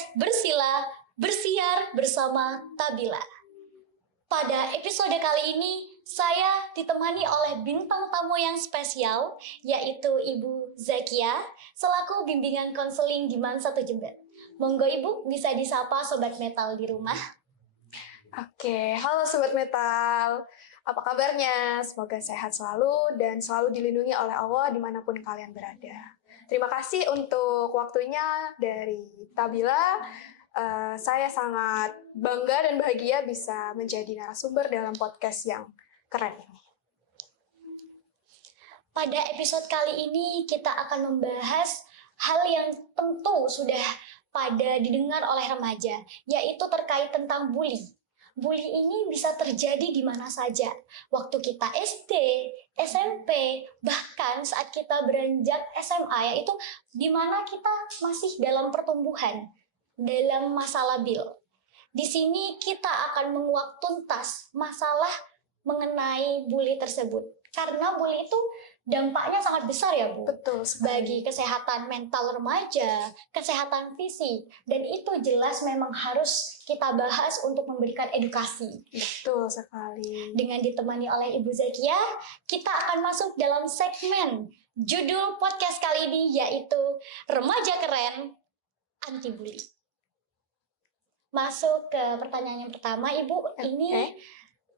podcast Bersila, Bersiar bersama Tabila. Pada episode kali ini, saya ditemani oleh bintang tamu yang spesial, yaitu Ibu Zakia, selaku bimbingan konseling di MAN 1 Jember. Monggo Ibu bisa disapa Sobat Metal di rumah. Oke, halo Sobat Metal. Apa kabarnya? Semoga sehat selalu dan selalu dilindungi oleh Allah dimanapun kalian berada. Terima kasih untuk waktunya dari Tabila. Saya sangat bangga dan bahagia bisa menjadi narasumber dalam podcast yang keren ini. Pada episode kali ini kita akan membahas hal yang tentu sudah pada didengar oleh remaja, yaitu terkait tentang bully. Bully ini bisa terjadi di mana saja. Waktu kita SD, SMP, bahkan saat kita beranjak SMA, yaitu di mana kita masih dalam pertumbuhan, dalam masa labil. Di sini kita akan menguak tuntas masalah mengenai bully tersebut. Karena bully itu dampaknya sangat besar ya Bu. Betul sekali. Bagi kesehatan mental remaja, kesehatan fisik, dan itu jelas memang harus kita bahas untuk memberikan edukasi. Betul sekali. Dengan ditemani oleh Ibu Zakia, kita akan masuk dalam segmen judul podcast kali ini, yaitu Remaja Keren Anti Bully. Masuk ke pertanyaan yang pertama, Ibu. Ini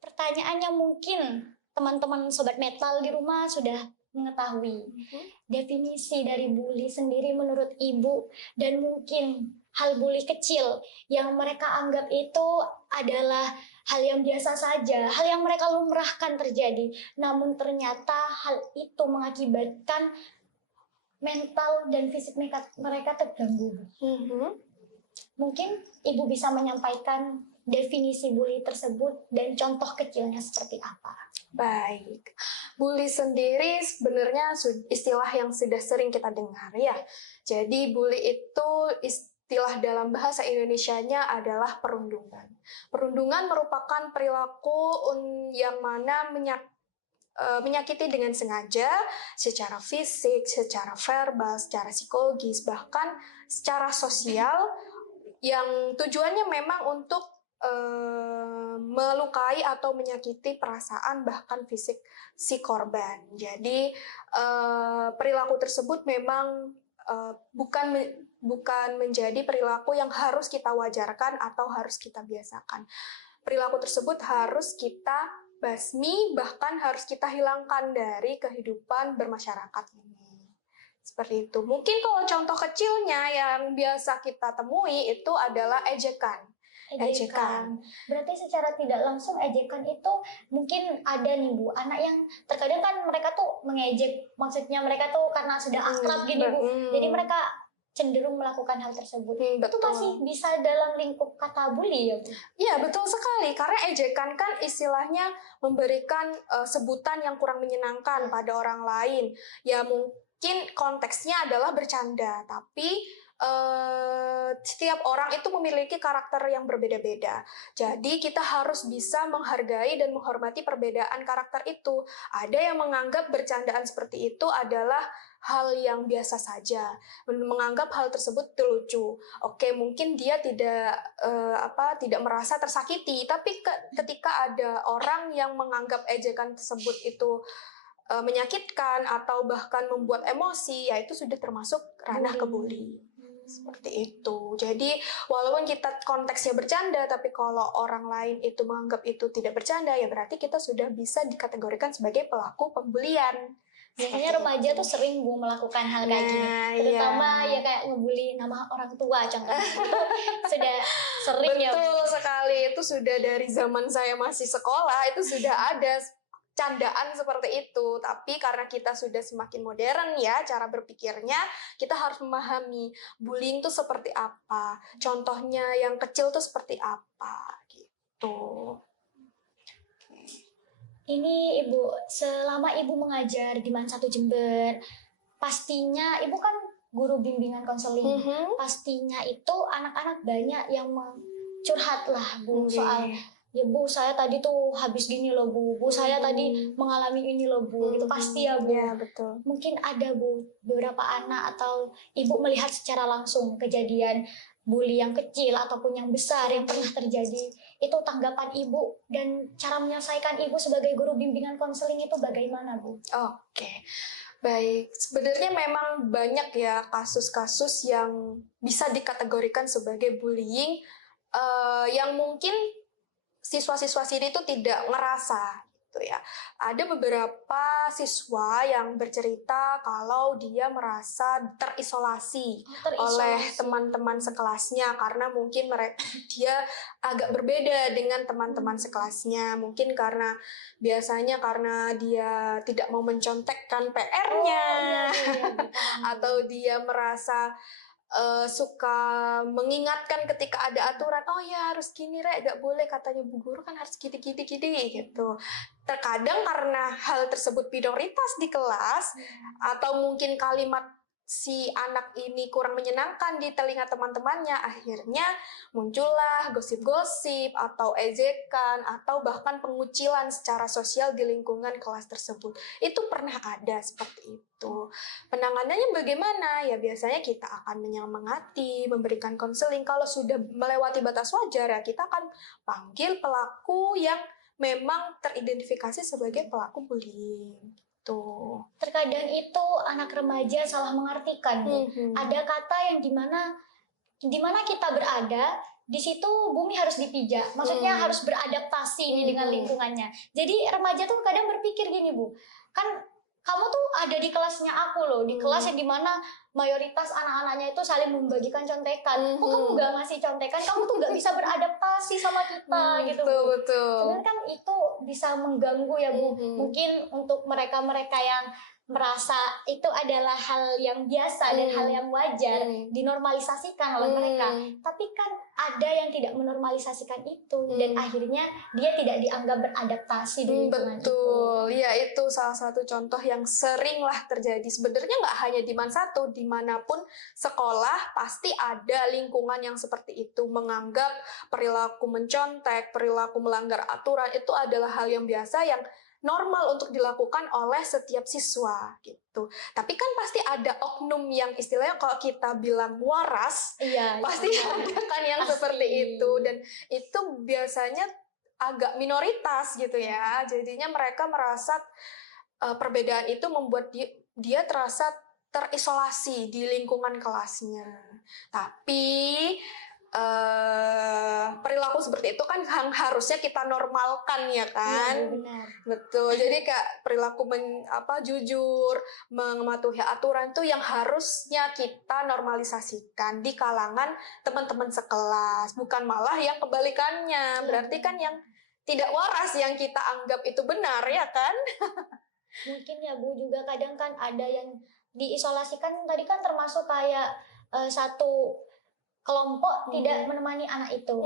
pertanyaannya mungkin teman-teman Sobat Metal di rumah sudah mengetahui. Definisi dari bully sendiri menurut Ibu, dan mungkin hal bully kecil yang mereka anggap itu adalah hal yang biasa saja, hal yang mereka lumrahkan terjadi. Namun ternyata hal itu mengakibatkan mental dan fisik mereka terganggu. Mungkin Ibu bisa menyampaikan definisi bully tersebut dan contoh kecilnya seperti apa? Baik, bully sendiri sebenarnya istilah yang sudah sering kita dengar ya. Jadi bully itu istilah dalam bahasa Indonesianya adalah perundungan. Perundungan merupakan perilaku yang mana menyakiti dengan sengaja secara fisik, secara verbal, secara psikologis, bahkan secara sosial, yang tujuannya memang untuk melukai atau menyakiti perasaan bahkan fisik si korban. Jadi perilaku tersebut memang bukan menjadi perilaku yang harus kita wajarkan atau harus kita biasakan. Perilaku tersebut harus kita basmi, bahkan harus kita hilangkan dari kehidupan bermasyarakat ini. Seperti itu. Mungkin kalau contoh kecilnya yang biasa kita temui itu adalah ejekan. Berarti secara tidak langsung ejekan itu mungkin ada nih Bu, anak yang terkadang kan mereka tuh mengejek, maksudnya mereka tuh karena sudah akrab gini Bu, jadi mereka cenderung melakukan hal tersebut. Itu masih bisa dalam lingkup kata bully ya Bu? Iya betul sekali, karena ejekan kan istilahnya memberikan sebutan yang kurang menyenangkan pada orang lain. Ya mungkin konteksnya adalah bercanda, tapi setiap orang itu memiliki karakter yang berbeda-beda. Jadi kita harus bisa menghargai dan menghormati perbedaan karakter itu. Ada yang menganggap bercandaan seperti itu adalah hal yang biasa saja, menganggap hal tersebut lucu. Oke, mungkin dia tidak merasa tersakiti, tapi ketika ada orang yang menganggap ejekan tersebut itu menyakitkan atau bahkan membuat emosi, ya itu sudah termasuk ranah kebuli. Seperti itu. Jadi walaupun kita konteksnya bercanda, tapi kalau orang lain itu menganggap itu tidak bercanda, ya berarti kita sudah bisa dikategorikan sebagai pelaku pembulian. Biasanya remaja tuh sering Bu melakukan hal kayak gini, terutama ya kayak ngebully nama orang tua contohnya. Itu sudah sering ya Bu. Betul sekali, itu sudah dari zaman saya masih sekolah itu sudah ada candaan seperti itu. Tapi karena kita sudah semakin modern ya cara berpikirnya, kita harus memahami bullying itu seperti apa, contohnya yang kecil itu seperti apa gitu. Ini Ibu, selama Ibu mengajar di MAN 1 Jember, pastinya Ibu kan guru bimbingan konseling, pastinya itu anak-anak banyak yang curhat lah Bu soal, ya Bu saya tadi tuh habis gini loh Bu, saya tadi mengalami ini loh Bu, itu pasti ya Bu. Ya, betul. Mungkin ada Bu beberapa anak atau Ibu melihat secara langsung kejadian bully yang kecil ataupun yang besar yang pernah terjadi, itu tanggapan Ibu dan cara menyelesaikan Ibu sebagai guru bimbingan konseling itu bagaimana, Bu? Oke, baik. Sebenarnya memang banyak ya kasus-kasus yang bisa dikategorikan sebagai bullying yang mungkin siswa-siswa sini itu tidak ngerasa gitu ya. Ada beberapa siswa yang bercerita kalau dia merasa terisolasi oleh teman-teman sekelasnya karena mungkin dia agak berbeda dengan teman-teman sekelasnya. Mungkin karena biasanya karena dia tidak mau mencontekkan PR-nya, atau dia merasa suka mengingatkan ketika ada aturan, oh ya harus gini Rek, gak boleh katanya Bu Guru kan harus gini gitu. Terkadang karena hal tersebut minoritas di kelas atau mungkin kalimat si anak ini kurang menyenangkan di telinga teman-temannya, akhirnya muncullah gosip-gosip atau ejekan atau bahkan pengucilan secara sosial di lingkungan kelas tersebut. Itu pernah ada seperti itu. Penanganannya bagaimana? Ya biasanya kita akan menyemangati, memberikan konseling. Kalau sudah melewati batas wajar ya kita akan panggil pelaku yang memang teridentifikasi sebagai pelaku bullying. Tuh. Terkadang itu anak remaja salah mengartikan, Bu. Ada kata yang dimana kita berada, di situ bumi harus dipijak. Maksudnya harus beradaptasi nih dengan lingkungannya. Jadi remaja tuh kadang berpikir gini, Bu. Kan kamu tuh ada di kelasnya aku loh, di kelas yang dimana mayoritas anak-anaknya itu saling membagikan contekan. Kok kamu gak ngasih contekan? Kamu tuh gak bisa beradaptasi sama kita gitu, Bu. Betul. Sebenarnya kan itu bisa mengganggu ya, Bu. Mungkin untuk mereka-mereka yang merasa itu adalah hal yang biasa dan hal yang wajar dinormalisasikan oleh mereka, tapi kan ada yang tidak menormalisasikan itu dan akhirnya dia tidak dianggap beradaptasi di lingkungan betul itu. Ya itu salah satu contoh yang seringlah terjadi. Sebenarnya nggak hanya di Satu, dimanapun sekolah pasti ada lingkungan yang seperti itu, menganggap perilaku mencontek, perilaku melanggar aturan itu adalah hal yang biasa yang normal untuk dilakukan oleh setiap siswa gitu. Tapi kan pasti ada oknum yang istilahnya kalau kita bilang waras, pasti ada kan yang seperti itu, dan itu biasanya agak minoritas gitu ya. Jadinya mereka merasa perbedaan itu membuat dia terasa terisolasi di lingkungan kelasnya. Tapi perilaku seperti itu kan harusnya kita normalkan ya kan. Benar. Betul. Jadi kayak perilaku jujur, mematuhi aturan itu yang harusnya kita normalisasikan di kalangan teman-teman sekelas, bukan malah yang kebalikannya. Berarti kan yang tidak waras yang kita anggap itu benar ya kan. Mungkin ya Bu, juga kadang kan ada yang diisolasikan tadi kan termasuk kayak satu kelompok tidak menemani anak itu.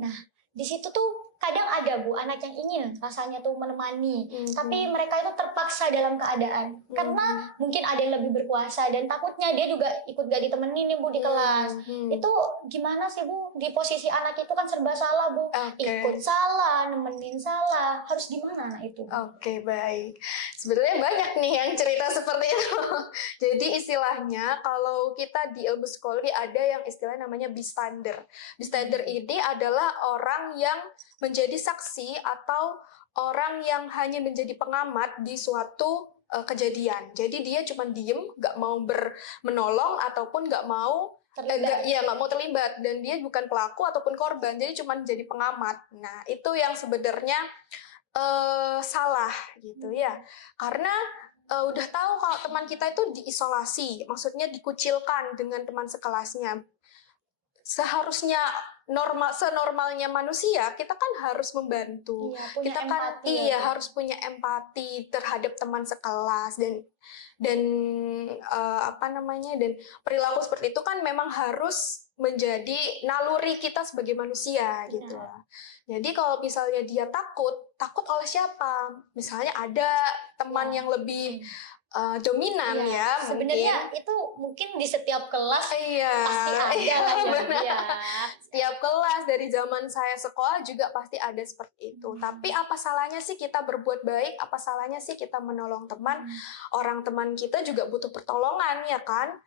Nah, di situ tuh kadang ada Bu anak yang ingin rasanya tuh menemani, tapi mereka itu terpaksa dalam keadaan karena mungkin ada yang lebih berkuasa dan takutnya dia juga ikut gak ditemenin nih Bu di kelas. Itu gimana sih Bu? Di posisi anak itu kan serba salah Bu. Ikut salah, nemenin salah, harus gimana anak itu? Oke, baik. Sebenarnya banyak nih yang cerita seperti itu. Jadi istilahnya kalau kita di ilmu psikologi ada yang istilahnya namanya bystander. Bystander ini adalah orang yang menjadi saksi atau orang yang hanya menjadi pengamat di suatu kejadian. Jadi dia cuma diem, nggak mau menolong ataupun nggak mau terlibat, dan dia bukan pelaku ataupun korban, jadi cuma jadi pengamat. Nah itu yang sebenarnya salah gitu ya, karena udah tahu kalau teman kita itu diisolasi, maksudnya dikucilkan dengan teman sekelasnya. Seharusnya senormalnya manusia kita kan harus membantu, kita kan harus punya empati terhadap teman sekelas, dan dan perilaku seperti itu kan memang harus menjadi naluri kita sebagai manusia gitu. Jadi kalau misalnya dia takut oleh siapa? Misalnya ada teman yang lebih dominan ya. Sebenarnya itu mungkin di setiap kelas pasti ada lah ya. Setiap kelas dari zaman saya sekolah juga pasti ada seperti itu. Tapi apa salahnya sih kita berbuat baik? Apa salahnya sih kita menolong teman? Orang teman kita juga butuh pertolongan ya kan?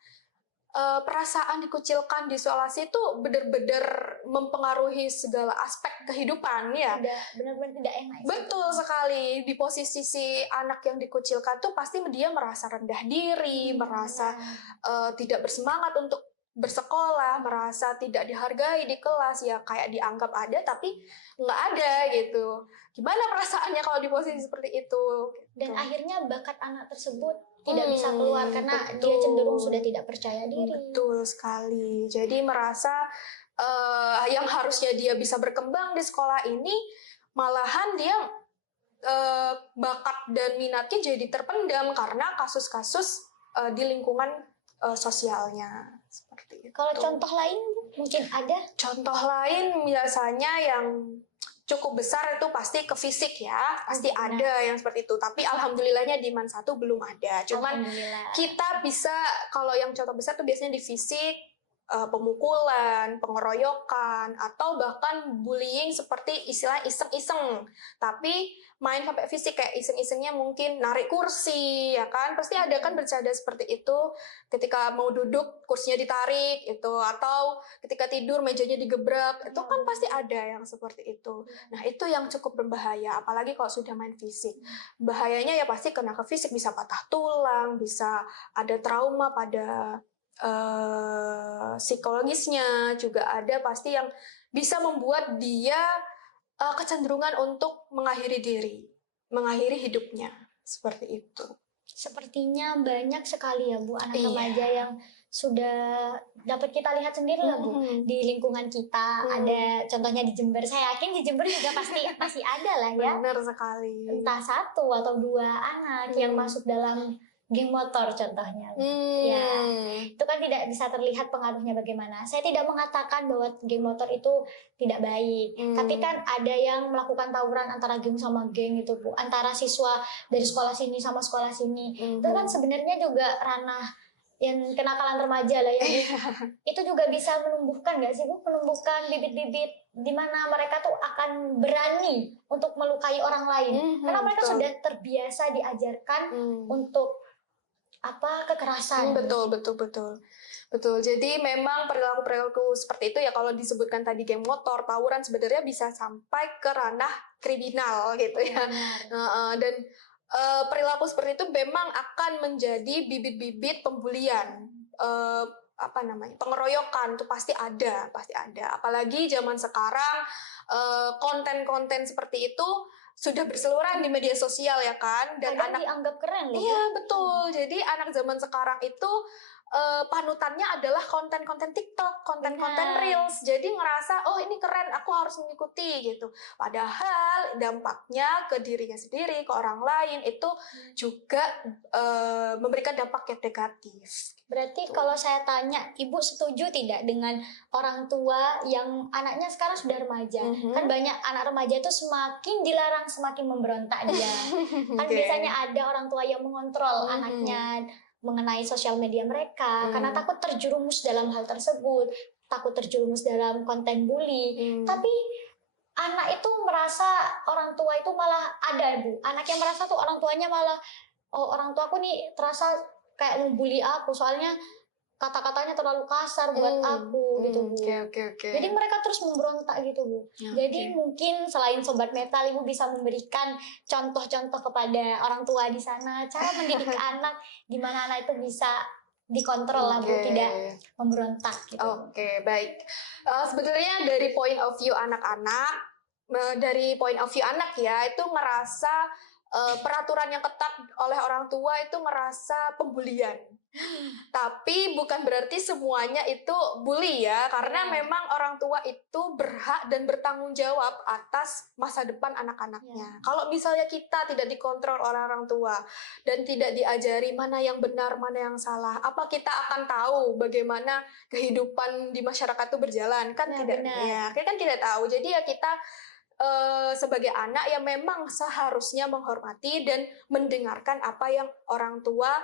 perasaan dikucilkan, diisolasi itu benar-benar mempengaruhi segala aspek kehidupan ya. Benar-benar tidak enak. Betul sekali. Di posisi si anak yang dikucilkan tuh pasti dia merasa rendah diri, merasa tidak bersemangat untuk bersekolah, merasa tidak dihargai di kelas, ya kayak dianggap ada tapi nggak ada gitu. Gimana perasaannya kalau di posisi seperti itu? Dan akhirnya bakat anak tersebut tidak bisa keluar karena betul. dia cenderung sudah tidak percaya diri. Betul sekali. Jadi merasa yang harusnya dia bisa berkembang di sekolah ini, malahan dia bakat dan minatnya jadi terpendam karena kasus-kasus di lingkungan sosialnya. Seperti itu. Kalau contoh lain mungkin ada? Contoh lain biasanya yang cukup besar itu pasti ke fisik ya, pasti ada yang seperti itu. Tapi alhamdulillahnya di MAN 1 belum ada. Cuman kita bisa, kalau yang contoh besar itu biasanya di fisik, pemukulan, pengeroyokan, atau bahkan bullying seperti istilah iseng-iseng. Tapi main sampai fisik kayak iseng-isengnya mungkin narik kursi, ya kan? Pasti ada kan bercanda seperti itu. Ketika mau duduk kursinya ditarik itu, atau ketika tidur mejanya digebrak, itu kan pasti ada yang seperti itu. Nah itu yang cukup berbahaya, apalagi kalau sudah main fisik. Bahayanya ya pasti kena ke fisik, bisa patah tulang, bisa ada trauma pada psikologisnya, juga ada pasti yang bisa membuat dia kecenderungan untuk mengakhiri diri, mengakhiri hidupnya, seperti itu. Sepertinya banyak sekali ya Bu, anak remaja yang sudah dapat kita lihat sendiri lah Bu, di lingkungan kita. Ada contohnya di Jember, saya yakin di Jember juga pasti masih ada lah ya. Benar sekali. Entah 1 atau 2 anak yang masuk dalam geng motor contohnya. Ya, itu kan tidak bisa terlihat pengaruhnya bagaimana. Saya tidak mengatakan bahwa geng motor itu tidak baik, tapi kan ada yang melakukan tawuran antara geng sama geng itu Bu, antara siswa dari sekolah sini sama sekolah sini. Itu kan sebenarnya juga ranah yang kenakalan remaja lah ya. Itu juga bisa menumbuhkan nggak sih Bu, menumbuhkan bibit-bibit di mana mereka tuh akan berani untuk melukai orang lain, karena mereka sudah terbiasa diajarkan untuk kekerasan. Betul. Jadi memang perilaku seperti itu ya, kalau disebutkan tadi geng motor, tawuran, sebenarnya bisa sampai ke ranah kriminal gitu ya. Dan perilaku seperti itu memang akan menjadi bibit-bibit pembulian, pengeroyokan, itu pasti ada. Apalagi zaman sekarang konten-konten seperti itu sudah berseliweran di media sosial ya kan, dan anak dianggap keren loh. Iya betul. Jadi anak zaman sekarang itu panutannya adalah konten-konten TikTok, konten-konten Reels. Jadi ngerasa oh ini keren, aku harus mengikuti gitu. Padahal dampaknya ke dirinya sendiri, ke orang lain itu juga memberikan dampak yang negatif. Berarti kalau saya tanya, Ibu setuju tidak dengan orang tua yang anaknya sekarang sudah remaja? Kan banyak anak remaja itu semakin dilarang semakin memberontak dia. Kan biasanya ada orang tua yang mengontrol anaknya mengenai sosial media mereka karena takut terjerumus dalam hal tersebut, takut terjerumus dalam konten bully. Tapi anak itu merasa orang tua itu malah ada Bu. Anak yang merasa tuh orang tuanya malah, oh orang tuaku nih terasa kayak membuli aku, soalnya kata-katanya terlalu kasar buat aku gitu Bu. Jadi mereka terus memberontak gitu Bu. Jadi mungkin selain Sobat Metal, Ibu bisa memberikan contoh-contoh kepada orang tua di sana, cara mendidik anak, gimana anak itu bisa dikontrol lah Bu, tidak memberontak gitu. Baik. Sebetulnya dari point of view anak-anak, ya, itu merasa peraturan yang ketat oleh orang tua itu merasa pembulian. Tapi bukan berarti semuanya itu bully ya, karena memang orang tua itu berhak dan bertanggung jawab atas masa depan anak-anaknya. Kalau misalnya kita tidak dikontrol oleh orang tua dan tidak diajari mana yang benar, mana yang salah, apa kita akan tahu bagaimana kehidupan di masyarakat itu berjalan? Kan tidak. Ya, kita kan tidak tahu. Jadi ya kita sebagai anak yang memang seharusnya menghormati dan mendengarkan apa yang orang tua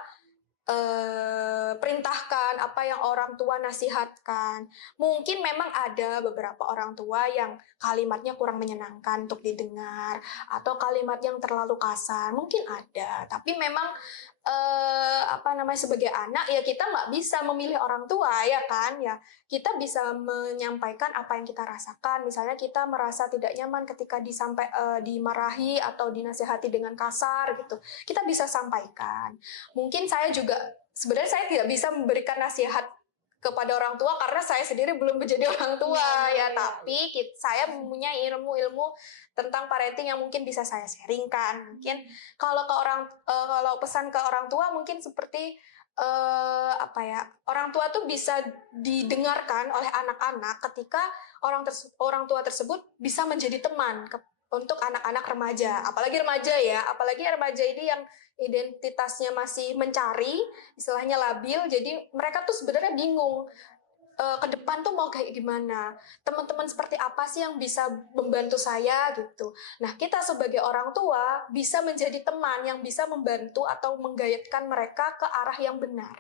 perintahkan, apa yang orang tua nasihatkan. Mungkin memang ada beberapa orang tua yang kalimatnya kurang menyenangkan untuk didengar, atau kalimat yang terlalu kasar, mungkin ada. Tapi memang sebagai anak ya kita nggak bisa memilih orang tua ya kan ya, kita bisa menyampaikan apa yang kita rasakan. Misalnya kita merasa tidak nyaman ketika dimarahi atau dinasehati dengan kasar gitu, kita bisa sampaikan. Mungkin sebenarnya saya tidak bisa memberikan nasihat kepada orang tua karena saya sendiri belum menjadi orang tua tapi saya mempunyai ilmu-ilmu tentang parenting yang mungkin bisa saya sharingkan. Mungkin kalau pesan ke orang tua mungkin seperti orang tua tuh bisa didengarkan oleh anak-anak ketika orang tua tersebut bisa menjadi teman untuk anak-anak remaja, apalagi remaja ini yang identitasnya masih mencari, istilahnya labil, jadi mereka tuh sebenarnya bingung ke depan tuh mau kayak gimana, teman-teman seperti apa sih yang bisa membantu saya gitu. Nah, kita sebagai orang tua bisa menjadi teman yang bisa membantu atau menggaitkan mereka ke arah yang benar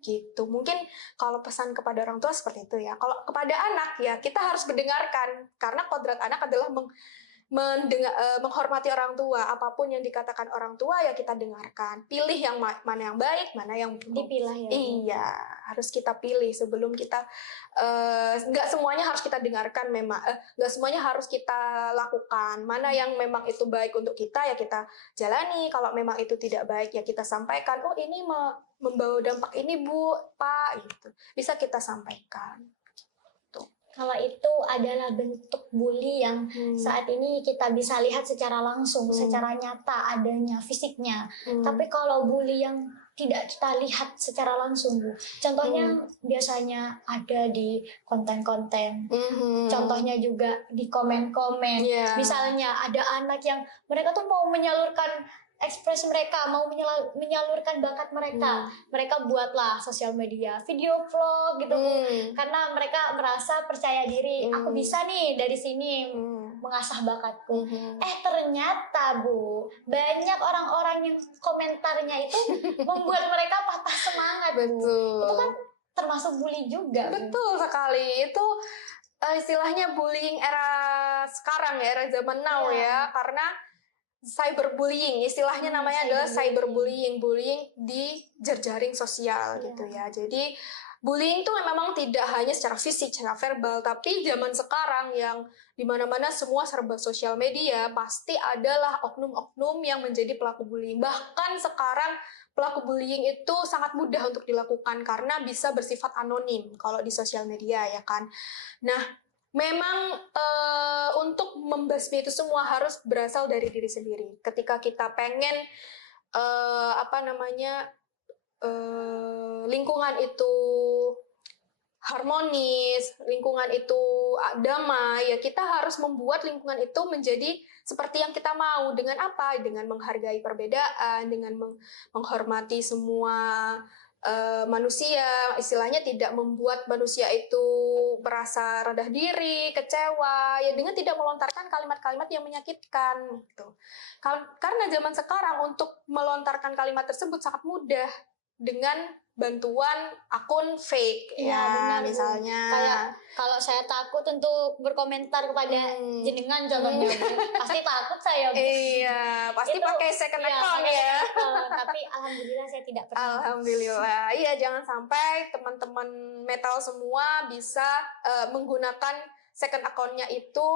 gitu. Mungkin kalau pesan kepada orang tua seperti itu ya. Kalau kepada anak ya kita harus mendengarkan, karena kodrat anak adalah menghormati orang tua. Apapun yang dikatakan orang tua ya kita dengarkan. Pilih yang mana yang baik, mana yang Dipilah ya. Iya, harus kita pilih sebelum kita. Nggak semuanya harus kita dengarkan, nggak semuanya harus kita lakukan. Mana yang memang itu baik untuk kita ya kita jalani. Kalau memang itu tidak baik ya kita sampaikan. Oh ini membawa dampak ini Bu, Pak, gitu. Bisa kita sampaikan. Kalau itu adalah bentuk bully yang saat ini kita bisa lihat secara langsung, secara nyata adanya fisiknya. Tapi kalau bully yang tidak kita lihat secara langsung, Bu. Contohnya biasanya ada di konten-konten. Contohnya juga di komen-komen. Misalnya ada anak yang mereka tuh mau menyalurkan ekspresi mereka, mau menyalurkan bakat mereka. Mereka buatlah sosial media, video vlog gitu, karena mereka merasa percaya diri, aku bisa nih dari sini mengasah bakatku. Ternyata Bu, banyak orang-orang yang komentarnya itu membuat mereka patah semangat. Betul. Itu kan termasuk bully juga. Betul sekali. Itu istilahnya bullying era sekarang ya, era zaman now ya, karena cyberbullying, istilahnya namanya adalah cyberbullying, bullying di jejaring sosial gitu ya. Jadi bullying itu memang tidak hanya secara fisik, secara verbal, tapi zaman sekarang yang dimana-mana semua serba sosial media, pasti adalah oknum-oknum yang menjadi pelaku bullying. Bahkan sekarang pelaku bullying itu sangat mudah untuk dilakukan karena bisa bersifat anonim kalau di sosial media ya kan. Nah, memang untuk membasmi itu semua harus berasal dari diri sendiri. Ketika kita pengen lingkungan itu harmonis, lingkungan itu damai, ya kita harus membuat lingkungan itu menjadi seperti yang kita mau. Dengan apa? Dengan menghargai perbedaan, dengan menghormati semua manusia, istilahnya tidak membuat manusia itu merasa rendah diri, kecewa, ya dengan tidak melontarkan kalimat-kalimat yang menyakitkan gitu. Karena zaman sekarang untuk melontarkan kalimat tersebut sangat mudah dengan bantuan akun fake benar, misalnya. Kayak kalau saya takut untuk berkomentar kepada jenengan contohnya, pasti takut saya. Iya, pasti pakai second account ya. Tapi alhamdulillah saya tidak pernah. Alhamdulillah. Iya, jangan sampai teman-teman metal semua bisa menggunakan second account-nya itu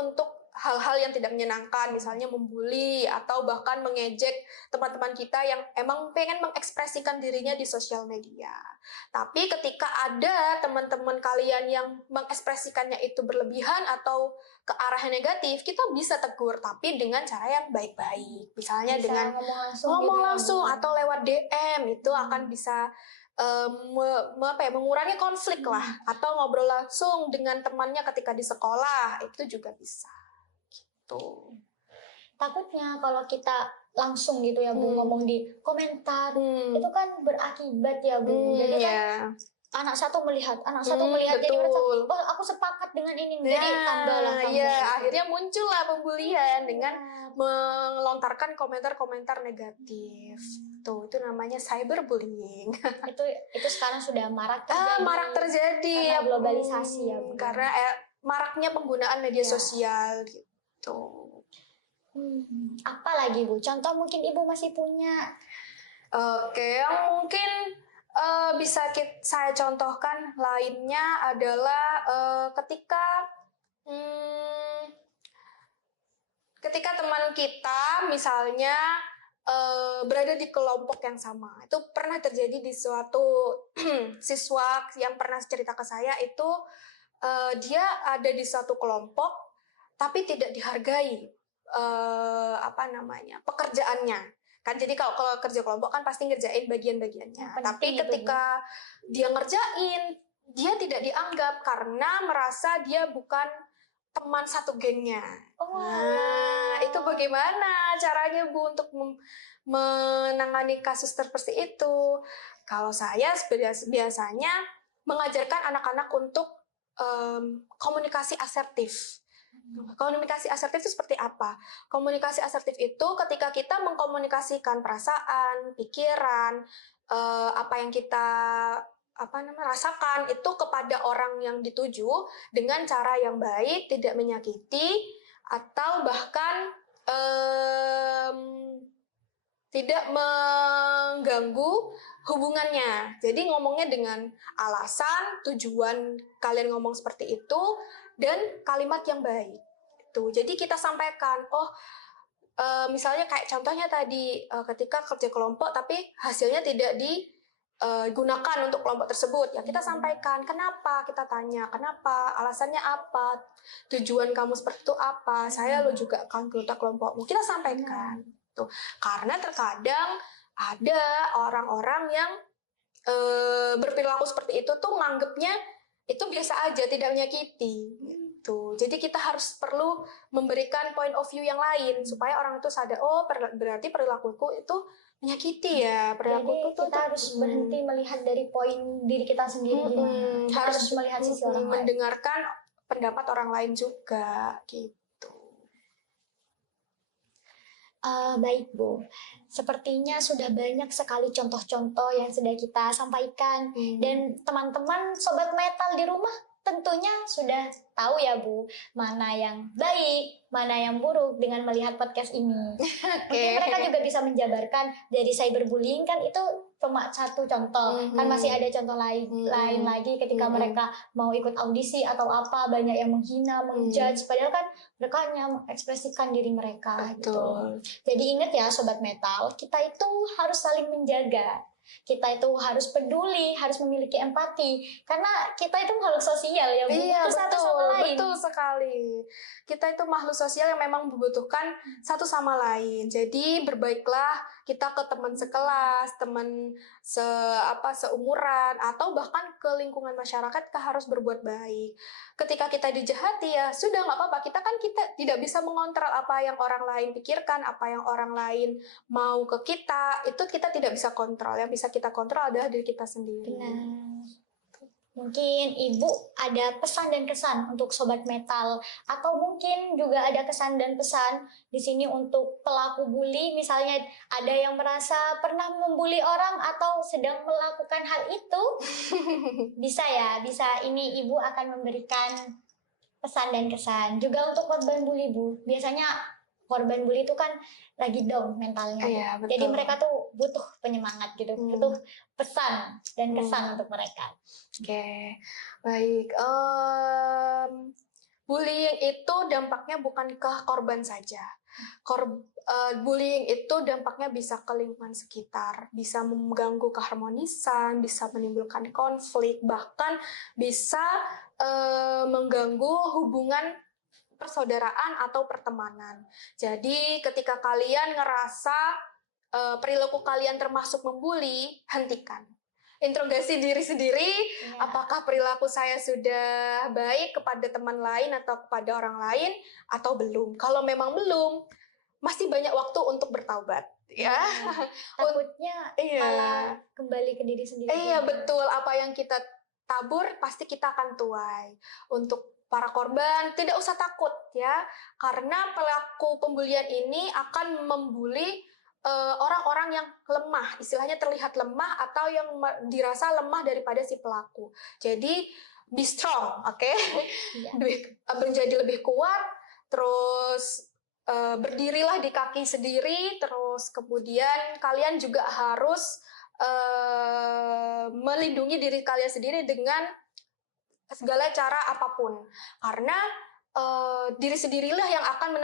untuk hal-hal yang tidak menyenangkan, misalnya membuli atau bahkan mengejek teman-teman kita yang emang pengen mengekspresikan dirinya di sosial media. Tapi ketika ada teman-teman kalian yang mengekspresikannya itu berlebihan atau ke arah yang negatif, kita bisa tegur, tapi dengan cara yang baik-baik. Misalnya dengan ngomong langsung atau lewat DM, itu akan bisa mengurangi konflik lah, atau ngobrol langsung dengan temannya ketika di sekolah, itu juga bisa. Tuh. Takutnya kalau kita langsung gitu ya Bu, ngomong di komentar, itu kan berakibat ya Bu. Jadi kan anak satu melihat, jadi merasa, oh aku sepakat dengan ini, jadi tambah. Akhirnya muncullah pembulian dengan melontarkan komentar-komentar negatif. Tuh, itu namanya cyberbullying. itu sekarang sudah marak terjadi. Karena globalisasi ya Bu. Karena maraknya penggunaan media sosial gitu. Apa lagi Bu? Contoh mungkin Ibu masih punya. Oke, yang mungkin bisa saya contohkan lainnya adalah ketika teman kita misalnya berada di kelompok yang sama. Itu pernah terjadi di suatu siswa yang pernah cerita ke saya itu dia ada di suatu kelompok tapi tidak dihargai pekerjaannya kan. Jadi kalau kerja kelompok kan pasti ngerjain bagian-bagiannya, tapi ketika dia ngerjain dia tidak dianggap karena merasa dia bukan teman satu gengnya. Nah, itu bagaimana caranya Bu untuk menangani kasus seperti itu? Kalau saya biasanya mengajarkan anak-anak untuk komunikasi asertif. Komunikasi asertif itu seperti apa? Komunikasi asertif itu ketika kita mengkomunikasikan perasaan, pikiran, apa yang kita rasakan itu kepada orang yang dituju dengan cara yang baik, tidak menyakiti, atau bahkan tidak mengganggu hubungannya. Jadi ngomongnya dengan alasan, tujuan kalian ngomong seperti itu, dan kalimat yang baik. Jadi kita sampaikan, misalnya kayak contohnya tadi, ketika kerja kelompok tapi hasilnya tidak digunakan untuk kelompok tersebut, ya kita sampaikan kenapa, kita tanya kenapa, alasannya apa, tujuan kamu seperti itu apa, saya lo juga anggota kelompokmu, kita sampaikan. Karena terkadang ada orang-orang yang berperilaku seperti itu tuh nganggepnya itu biasa aja, tidak menyakiti. Jadi kita harus perlu memberikan point of view yang lain supaya orang itu sadar, berarti perilakuku itu menyakiti ya. Jadi kita harus berhenti melihat dari poin diri kita sendiri. Harus melihat sisi orang lain. Mendengarkan pendapat orang lain juga gitu. Baik Bu, sepertinya sudah banyak sekali contoh-contoh yang sudah kita sampaikan, dan teman-teman sobat metal di rumah tentunya sudah tahu ya Bu, mana yang baik, mana yang buruk dengan melihat podcast ini. Mungkin mereka juga bisa menjabarkan dari cyberbullying kan itu cuma satu contoh, kan masih ada contoh lain lagi ketika mereka mau ikut audisi atau apa, banyak yang menghina, menjudge, padahal kan mereka hanya mengekspresikan diri mereka. Gitu. Jadi ingat ya sobat metal, kita itu harus saling menjaga. Kita itu harus peduli, harus memiliki empati, karena kita itu makhluk sosial yang butuh satu sama lain. Betul sekali. Kita itu makhluk sosial yang memang membutuhkan satu sama lain. Jadi berbaiklah kita ke teman sekelas, teman seumuran, atau bahkan ke lingkungan masyarakat, kita harus berbuat baik. Ketika kita dijahati ya sudah, nggak apa-apa. Kita tidak bisa mengontrol apa yang orang lain pikirkan, apa yang orang lain mau ke kita, itu kita tidak bisa kontrol. Yang bisa kita kontrol adalah diri kita sendiri. Benar. Mungkin Ibu ada pesan dan kesan untuk sobat metal, atau mungkin juga ada kesan dan pesan di sini untuk pelaku bully, misalnya ada yang merasa pernah membuli orang atau sedang melakukan hal itu. Bisa ini Ibu akan memberikan pesan dan kesan. Juga untuk korban bully Bu, biasanya korban bully itu kan lagi down mentalnya. Jadi mereka tuh butuh penyemangat gitu, butuh pesan dan kesan untuk mereka. Oke, baik. Bullying itu dampaknya bukan ke korban saja. Bullying itu dampaknya bisa ke lingkungan sekitar, bisa mengganggu keharmonisan, bisa menimbulkan konflik, bahkan bisa mengganggu hubungan persaudaraan atau pertemanan. Jadi ketika kalian ngerasa perilaku kalian termasuk membuli, hentikan. Interogasi diri sendiri, apakah perilaku saya sudah baik kepada teman lain atau kepada orang lain atau belum. Kalau memang belum, masih banyak waktu untuk bertaubat. Takutnya malah kembali ke diri sendiri. Betul. Apa yang kita tabur pasti kita akan tuai. Untuk para korban tidak usah takut ya, karena pelaku pembulian ini akan membuli orang-orang yang lemah, istilahnya terlihat lemah atau yang dirasa lemah daripada si pelaku. Jadi be strong, oke? Menjadi lebih kuat, terus berdirilah di kaki sendiri, terus kemudian kalian juga harus melindungi diri kalian sendiri dengan segala cara apapun, karena diri sendirilah yang akan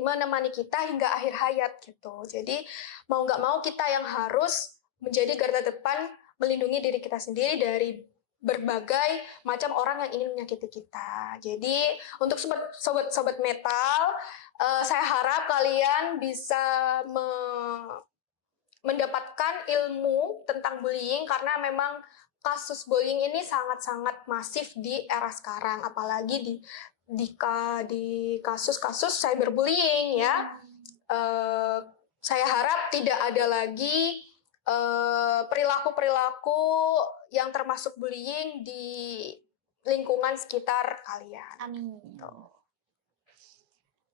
menemani kita hingga akhir hayat gitu. Jadi mau nggak mau kita yang harus menjadi garda depan melindungi diri kita sendiri dari berbagai macam orang yang ingin menyakiti kita. Jadi untuk sobat metal, saya harap kalian bisa mendapatkan ilmu tentang bullying, karena memang kasus bullying ini sangat-sangat masif di era sekarang, apalagi di kasus-kasus cyberbullying ya. Saya harap tidak ada lagi perilaku-perilaku yang termasuk bullying di lingkungan sekitar kalian. Amin.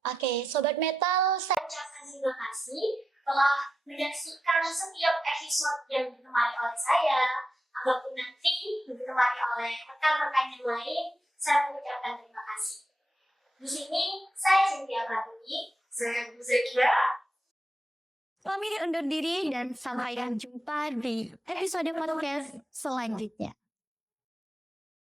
Oke, Sobat Metal, saya ucapkan terima kasih telah menyaksikan setiap episode yang ditemani oleh saya, ataupun nanti ditemani oleh rekan-rekan yang lain. Saya mengucapkan terima kasih. Di sini saya Cynthia Pratuli, saya Bu Zakia. Kami undur diri dan sampai jumpa di episode podcast selanjutnya.